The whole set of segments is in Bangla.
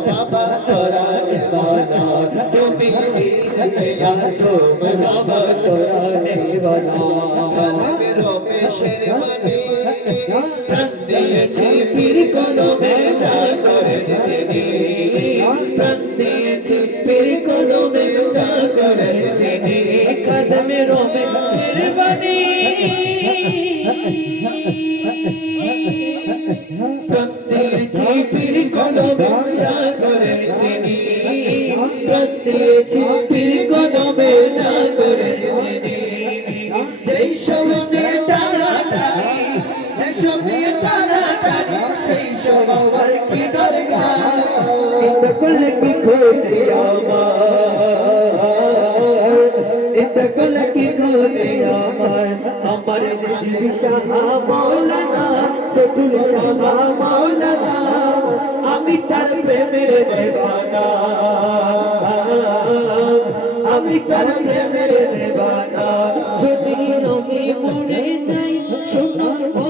বাবা তোরা নিবানা তুমি ইসমিয়া সোম বাবা তোরা নিবানা ধনবে রোপে শেরবানি প্রাণ দিয়েছি পীর কলমে যা করে তিনি প্রাণ দিয়েছি পীর কলমে যা করে তিনি কদমে রোপে শেরবানি প্রাণ দিয়েছি পীর কদমে যা করে যেই সমনে টানা টানি যে সমনে টানা টানি সেই সময় কি দরকার? কুল কি খোদে আমার? ইত কুল কি খোদে আমার? আমার নিজ শাহ মাওলানা সকুল শাহ মাওলানা আমি তার প্রেমের দেওয়ানা আমি তার প্রেমের দেওয়ানা যদি আমি মরে যাই, শোনো ও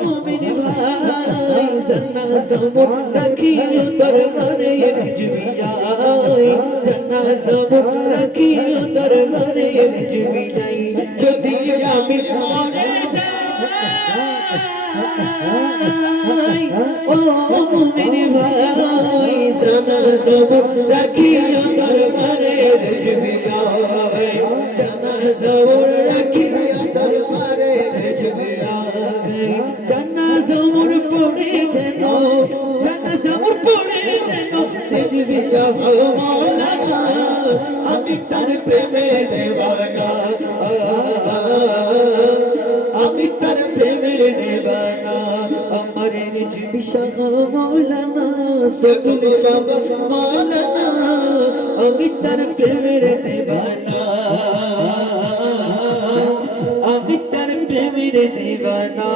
মুমিন ভাই জান্না জমুর রাখিও দরবারে রিজবিয়াই জান্না জমুর রাখিও দরবারে রিজবিয়াই যদি আমি মরে যাই आवे सनर जवळ राखिले दरबारे भेजवे आवे जन्ना समोर पुणे जनो जन्ना समोर पुणे जनो भेजवी शाह मौलाना आम्ही तर प्रेमे देवागा आम्ही तर प्रेमे देवागा अमरे रिजवी शाह मौलाना सगुली शाह मौलाना আমি তার প্রেমের দেবানা। আমি তার প্রেমের দেওয়ানা